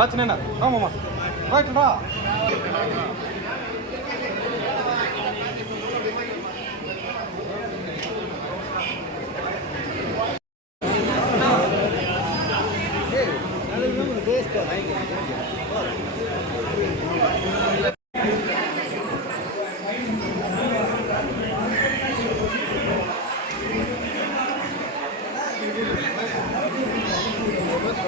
பிரச்சனை ஆமாம்மா ரைட்டுடா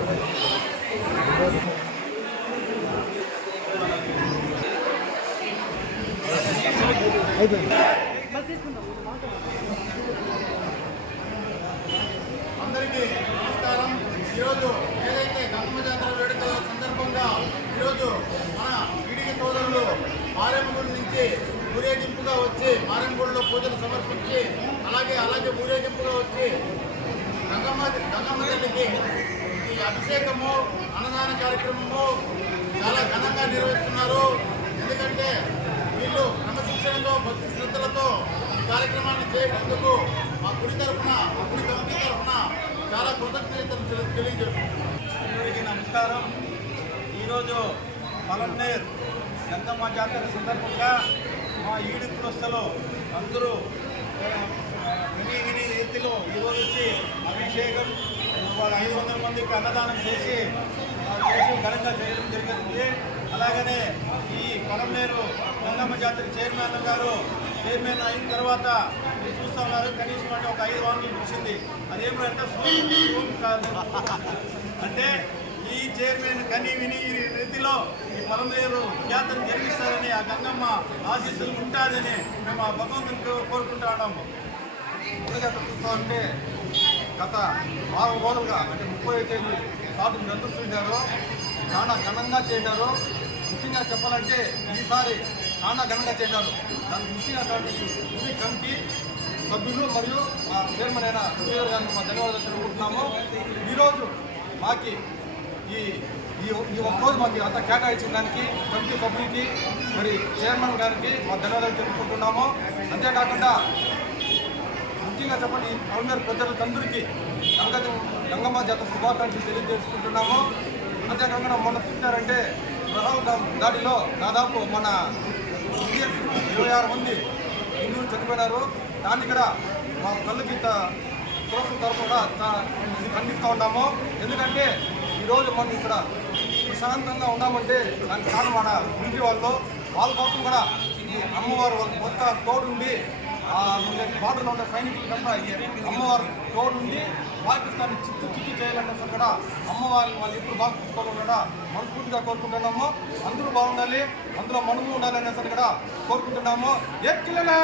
Thank you. అందరికీ నమస్కారం. ఈరోజు ఏదైతే గంగమ్మ జాతర వేడుకల సందర్భంగా ఈరోజు అభిషేకము అన్నదాన కార్యక్రమము చాలా ఘనంగా నిర్వహిస్తున్నారు. ఎందుకంటే వీళ్ళు క్రమశిక్షణతో భక్తి శ్రద్ధలతో ఈ కార్యక్రమాన్ని చేసినందుకు మా గుడి తరఫున మా గుడి కమిటీ తరఫున చాలా కృతజ్ఞతలు తెలి- తెలియజేస్తున్నాం. నమస్కారం. ఈరోజు పలన్నేర్ గంగమ్మ జాతర సందర్భంగా మా ఈడు కులస్తులు అందరూ విని విని రీతిలో ఈరోజు వచ్చి అభిషేకం వాళ్ళ ఐదు వందల మందికి అన్నదానం చేసి చేసి ఘనంగా చేయడం జరిగింది. అలాగనే ఈ పొలంనేరు గంగమ్మ జాతర చైర్మన్ గారు చైర్మన్ అయిన తర్వాత మీరు చూస్తూ ఉన్నారు కనీసం అంటే ఒక ఐదు వందలు వచ్చింది అదేమిటంటే అంటే కాదు. అంటే ఈ చైర్మన్ కని విని ఈ రీతిలో ఈ పొలంనేరు జాతర జరిగిస్తారని ఆ గంగమ్మ ఆశీస్సులు ఉంటారని మేము ఆ భగవంతుని కోరుకుంటా ఉన్నాము. చూస్తూ ఉంటే గత వారం రోజులుగా అంటే ముప్పై తేదీ స్టార్ట్ మీరు చాలా ఘనంగా చేశారు ముఖ్యంగా చెప్పాలంటే ఈసారి చాలా ఘనంగా చేశారు. దానికి ముఖ్యంగా కాబట్టి గుడి కమిటీ సభ్యులు మరియు మా చైర్మన్ అయిన శ్రీధర్ గారికి మా ధన్యవాదాలు తెలుపుకుంటున్నాము. ఈరోజు మాకి ఈ ఈ ఈ ఒక్క రోజు మాకు అంత కేటాయించిన దానికి కమిటీ సభ్యులకి మరి చైర్మన్ గారికి మా ధన్యవాదాలు తెలుపుకుంటున్నాము. అంతేకాకుండా ముఖ్యంగా చెప్పండి అందరు ప్రజల అందరికీ గంగ గంగమ్మ జాతర శుభాకాంక్షలు తెలియజేసుకుంటున్నాము. అంతేకాకుండా మొన్న చూసినారంటే ప్రహల్గాం దాడిలో దాదాపు మన ఇరవై ఆరు మంది హిందువులు చనిపోయినారు. దాన్ని కూడా మా కళ్ళకి ప్రభుత్వం కోసం తరఫున ఖండిస్తూ ఉన్నాము. ఎందుకంటే ఈరోజు మనం ఇక్కడ ప్రశాంతంగా ఉన్నామంటే దానికి కారణం మన ఇంటి వాళ్ళు వాళ్ళ కోసం కూడా ఈ అమ్మవారు వాళ్ళకి కొత్త తోడుండి ఉండే బార్డర్లో ఉన్న సైనికులకంతా ఈ తోడు తోడుండి పాకిస్తాన్ చిత్తు చిత్తు చేయాలన్న కూడా అమ్మవారిని వాళ్ళు ఎప్పుడు బాగా చూసుకోవాలని కూడా మనస్ఫూర్తిగా కోరుకుంటున్నాము. అందరూ బాగుండాలి అందులో మనము ఉండాలి అనేసి కూడా కోరుకుంటున్నాము ఎక్కిలే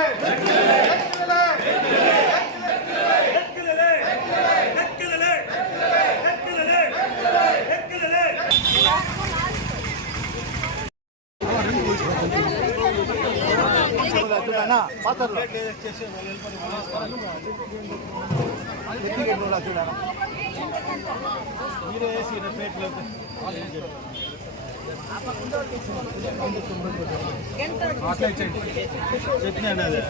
మీరే వేసి ప్లేట్లోకి చెప్పినాను అదే